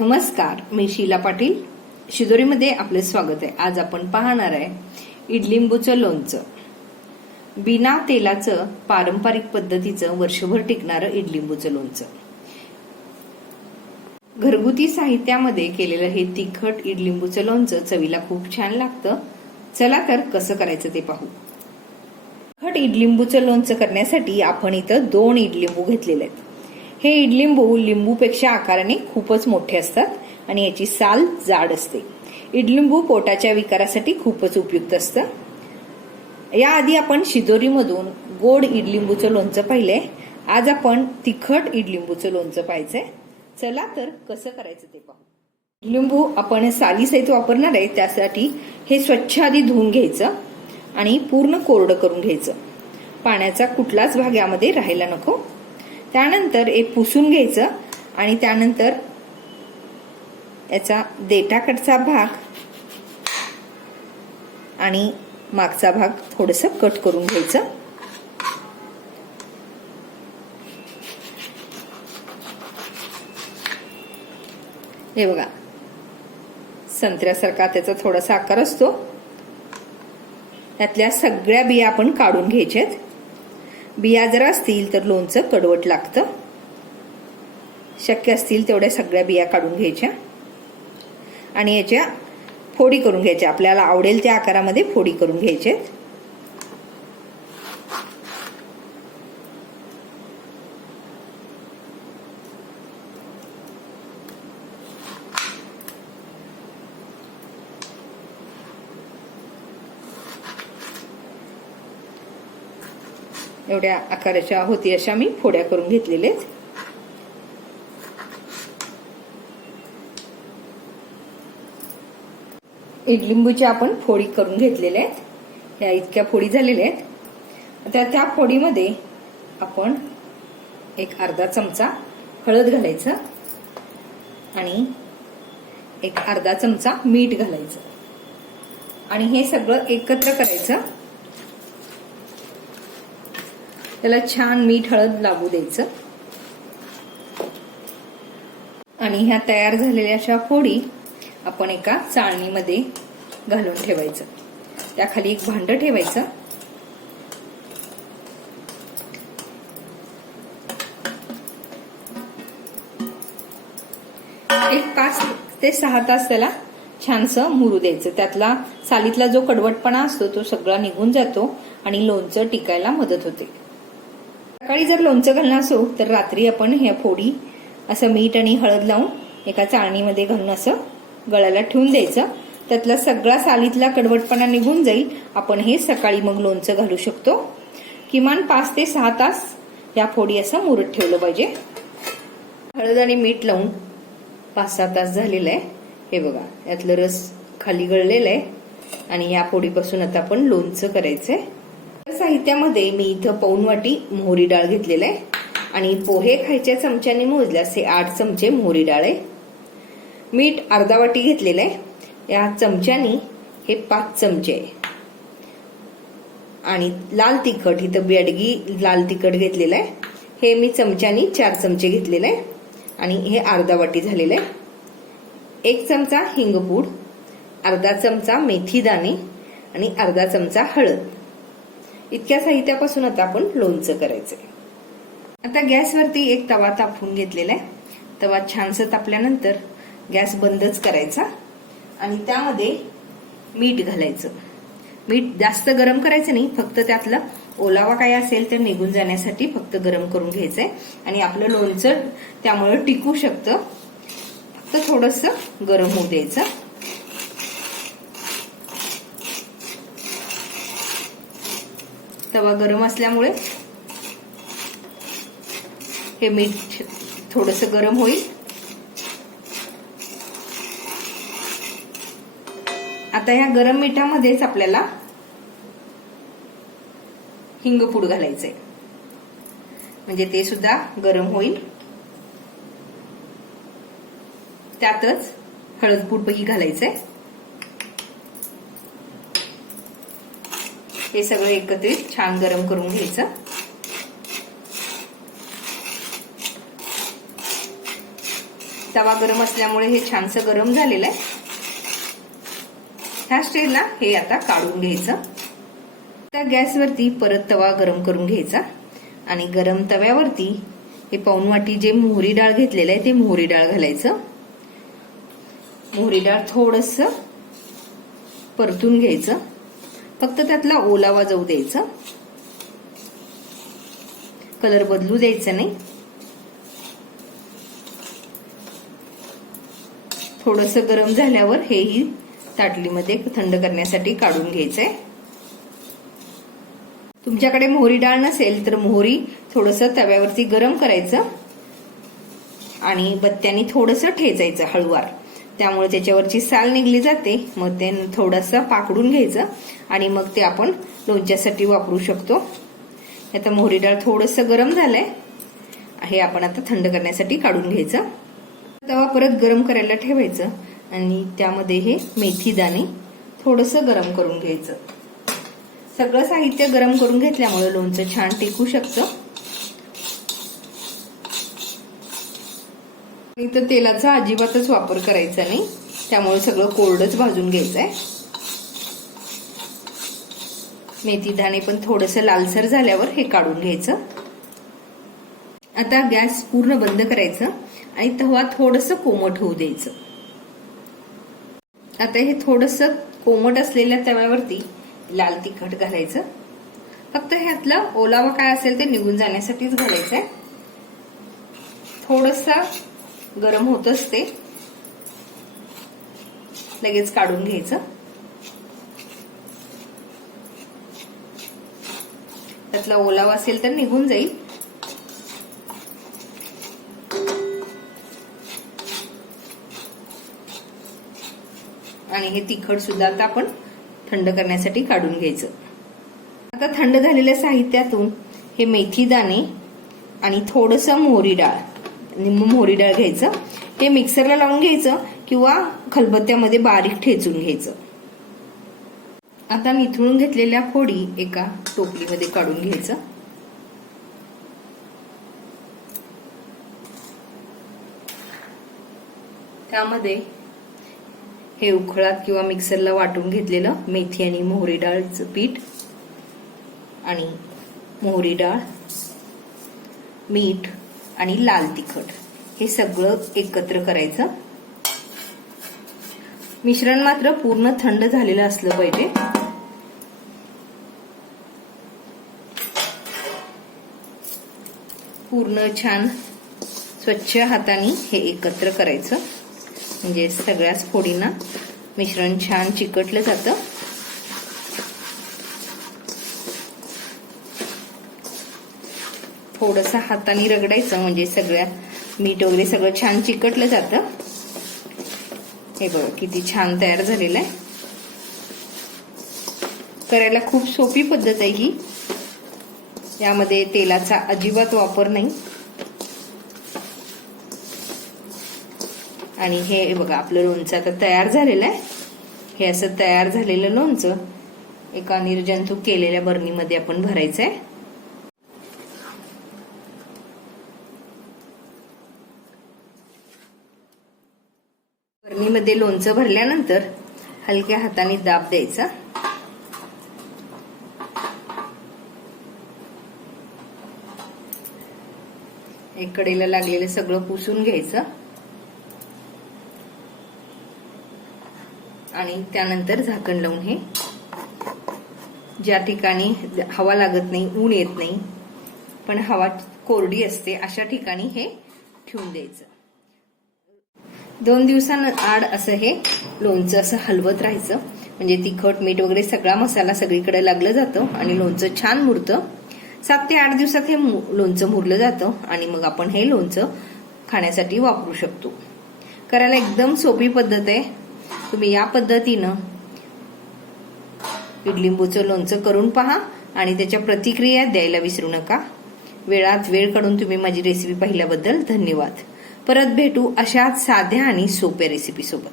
नमस्कार, मी शीला पाटील. शिदोरीमध्ये आपले स्वागत आहे. आज आपण पाहणार आहे इडलिंबूचं लोणचं. बिना तेलाचं पारंपरिक पद्धतीचं वर्षभर टिकणारं इडलिंबूचं लोणचं. घरगुती साहित्यामध्ये केलेलं हे तिखट इडलिंबूचं लोणचं चवीला खूप छान लागतं. चला तर कसं करायचं ते पाहू. तिखट इडलिंबूचं लोणचं करण्यासाठी आपण इथं 2 इडलिंबू घेतलेले आहेत. हे इडलिंबू लिंबूपेक्षा आकाराने खूपच मोठे असतात आणि याची साल जाड असते. इडलिंबू पोटाच्या विकारासाठी खूपच उपयुक्त असतं. याआधी आपण शिदोरीमधून गोड इडलिंबूचं लोणचं पाहिलंय. आज आपण तिखट इडलिंबूचं लोणचं पाहायचंय. चला तर कसं करायचं ते पाहू. इडलिंबू आपण सालीसहित वापरणार आहे, त्यासाठी हे स्वच्छ आधी धुवून घ्यायचं आणि पूर्ण कोरडं करून घ्यायचं. पाण्याचा कुठलाच भाग यामध्ये राहायला नको. त्यानंतर एक पुसून घ्यायचं आणि त्यानंतर याचा देठाकडचा भाग आणि मागचा भाग थोडंसं कट करून घ्यायचं. हे बघा, संत्र्यासारखा त्याचा थोडासा आकार असतो. त्यातल्या सगळ्या बिया आपण काढून घ्यायच्यात. बिया जर असतील तर लोणचं कडवट लागतं. शक्य असतील तेवढ्या सगळ्या बिया काढून घ्यायच्या आणि याच्या फोडी करून घ्यायच्या. आपल्याला आवडेल त्या आकारामध्ये फोडी करून घ्यायचे. एवढ्या आकाराच्या होती अशा मी फोड्या करून घेतलेल्या आहेत. इडलिंबूच्या आपण फोडी करून घेतलेल्या आहेत. ह्या इतक्या फोडी झालेल्या आहेत. त्या फोडीमध्ये आपण एक अर्धा चमचा हळद घालायचं आणि एक अर्धा चमचा मीठ घालायचं आणि हे सगळं एकत्र करायचं. त्याला छान मीठ हळद लागू द्यायचं आणि ह्या तयार झालेल्या अशा फोडी आपण एका चाळणीमध्ये घालून ठेवायचं. त्याखाली एक भांडं ठेवायचं. एक 5 ते 6 तास त्याला छानसं मुरू द्यायचं. त्यातला सालीतला जो कडवटपणा असतो तो सगळा निघून जातो आणि लोणचं टिकायला मदत होते. सकाळी जर लोणचं घालणं असो तर रात्री आपण ह्या फोडी असं मीठ आणि हळद लावून एका चाळणीमध्ये घालून असं गळ्याला ठेवून द्यायचं. त्यातला सगळा सालीतला कडवटपणा निघून जाईल. आपण हे सकाळी मग लोणचं घालू शकतो. किमान 5 ते 6 तास या फोडी असं मुरत ठेवलं पाहिजे. हळद आणि मीठ लावून 5-6 तास झालेलं आहे. हे बघा, यातलं रस खाली गळलेलं आहे आणि या फोडीपासून आता आपण लोणचं करायचंय. साहित्यामध्ये मी इथं पाऊण वाटी मोहरी डाळ घेतलेलं आहे आणि पोहे खायच्या चमच्याने मोजल्यास हे 8 चमचे मोहरी डाळ आहे. मीठ अर्धा वाटी घेतलेलं आहे. या चमच्यानी हे 5 चमचे आहे. आणि लाल तिखट इथं बेडगी लाल तिखट घेतलेलं आहे. हे मी चमच्यानी 4 चमचे घेतलेलं आहे आणि हे अर्धा वाटी झालेलं आहे. 1 चमचा हिंगपूड, अर्धा चमचा मेथी दाणे आणि अर्धा चमचा हळद. इतक्या साहित्यापासून आता आपण लोणचं करायचंय. आता गॅसवरती एक तवा तापवून घेतलेला आहे. तवा छानसं तापल्यानंतर गॅस बंदच करायचा आणि त्यामध्ये मीठ घालायचं. मीठ जास्त गरम करायचं नाही, फक्त त्यातला ओलावा काय असेल तर निघून जाण्यासाठी फक्त गरम करून घ्यायचंय आणि आपलं लोणचं त्यामुळे टिकू शकतं. फक्त थोडंसं गरम होऊ द्यायचं. तवा गरम असल्यामुळे हे मीठ थोडंसं गरम होईल. आता ह्या गरम मिठामध्येच आपल्याला हिंगपूड घालायचंय, म्हणजे ते सुद्धा गरम होईल. त्यातच हळदपूडही घालायचंय. हे सगळं एकत्रित छान गरम करून घ्यायचं. तवा गरम असल्यामुळे हे छानसं गरम झालेलं आहे. ह्या स्टेजला हे आता काढून घ्यायचं. त्या गॅसवरती परत तवा गरम करून घ्यायचा आणि गरम तव्यावरती हे पाऊण वाटी जे मोहरी डाळ घेतलेलं आहे ते मोहरी डाळ घालायचं. मोहरी डाळ थोडंसं परतून घ्यायचं, फक्त त्यातला ओलावा जाऊ द्यायचा, कलर बदलू द्यायचा नाही. थोडंसं गरम झाल्यावर हेही ताटलीमध्ये थंड करण्यासाठी काढून घ्यायचंय. तुमच्याकडे मोहरी डाळ नसेल तर मोहरी थोडंसं तव्यावरती गरम करायचं आणि बत्त्याने थोडंसं ठेचायचं हळूवार, त्यामुळे त्याच्यावरची साल निघली जाते. मग ते थोडंसं पाकडून घ्यायचं आणि मग ते आपण लोणच्यासाठी वापरू शकतो. आता मोहरी डाळ थोडंसं गरम झालंय, हे आपण आता थंड करण्यासाठी काढून घ्यायचं. तवा परत गरम करायला ठेवायचं आणि त्यामध्ये हे मेथी दाणे थोडंसं गरम करून घ्यायचं. सगळं साहित्य गरम करून घेतल्यामुळे लोणचं छान टिकू शकतं. इथं तेलाचा अजिबातच वापर करायचा नाही, त्यामुळे सगळं कोरडंच भाजून घ्यायचंय. मेथी दाणे पण थोडंसं लालसर झाल्यावर हे काढून घ्यायचं. आता गॅस पूर्ण बंद करायचं आणि तवा थोडंसं कोमट होऊ द्यायचं. आता हे थोडंसं कोमट असलेल्या तव्यावरती लाल तिखट घालायचं. फक्त ह्यातलं ओलावा काय असेल ते निघून जाण्यासाठीच घालायचंय. थोडंसं गरम होत असते, लगेच काढून घ्यायचं. त्यातला ओलावा असेल तर निघून जाईल. आणि हे तिखट सुद्धा आता आपण थंड करण्यासाठी काढून घ्यायचं. आता थंड झालेल्या साहित्यातून हे मेथी दाणे आणि थोडंसं मोहरी डाळ, निम्म मोहरी डाळ घ्यायचं. हे मिक्सरला लावून घ्यायचं किंवा खलबत्त्यामध्ये बारीक ठेचून घ्यायचं. आता निथळून घेतलेल्या फोडी एका टोपलीमध्ये काढून घ्यायचं. त्यामध्ये हे उखळात किंवा मिक्सरला वाटून घेतलेलं मेथी आणि मोहरी डाळचं पीठ आणि मोहरी डाळ, मीठ आणि लाल तिखट हे सगळं एकत्र करायचं. मिश्रण मात्र पूर्ण थंड झालेलं असलं पाहिजे. पूर्ण छान स्वच्छ हाताने हे एकत्र करायचं, म्हणजे सगळ्याच फोडींना मिश्रण छान चिकटलं जातं. थोडंसं हाताने रगडायचं म्हणजे सगळ्या मीठ वगैरे सगळं छान चिकटलं जातं. हे बघा किती छान तयार झालेलं आहे. करायला खूप सोपी पद्धत आहे ही. यामध्ये तेलाचा अजिबात वापर नाही. आणि हे बघा आपलं लोणचं आता तयार झालेलं आहे. हे असं तयार झालेलं लोणचं एका निर्जंतुक केलेल्या बरणीमध्ये आपण भरायचं आहे. बरणीमध्ये लोणचं भरल्यानंतर हलक्या हाताने दाब द्यायचा. एक कडेला लागलेलं सगळं पुसून घ्यायचं आणि त्यानंतर झाकण लावून हे ज्या ठिकाणी हवा लागत नाही, ऊन येत नाही, पण हवा कोरडी असते अशा ठिकाणी हे ठेवून द्यायचं. 2 दिवसांआड असं हे लोणचं असं हलवत राहायचं, म्हणजे तिखट मीठ वगैरे सगळा मसाला सगळीकडे लागलं जातं आणि लोणचं छान मुरतं. 7 ते 8 दिवसात हे लोणचं मुरलं जातं आणि मग आपण हे लोणचं खाण्यासाठी वापरू शकतो. करायला एकदम सोपी पद्धत आहे. तुम्ही या पद्धतीनं इडलिंबूचं लोणचं करून पहा आणि त्याच्या प्रतिक्रिया द्यायला विसरू नका. वेळात वेळ काढून तुम्ही माझी रेसिपी पाहिल्याबद्दल धन्यवाद. परत भेटू अशाच साध्या आणि सोप्या रेसिपी सोबत.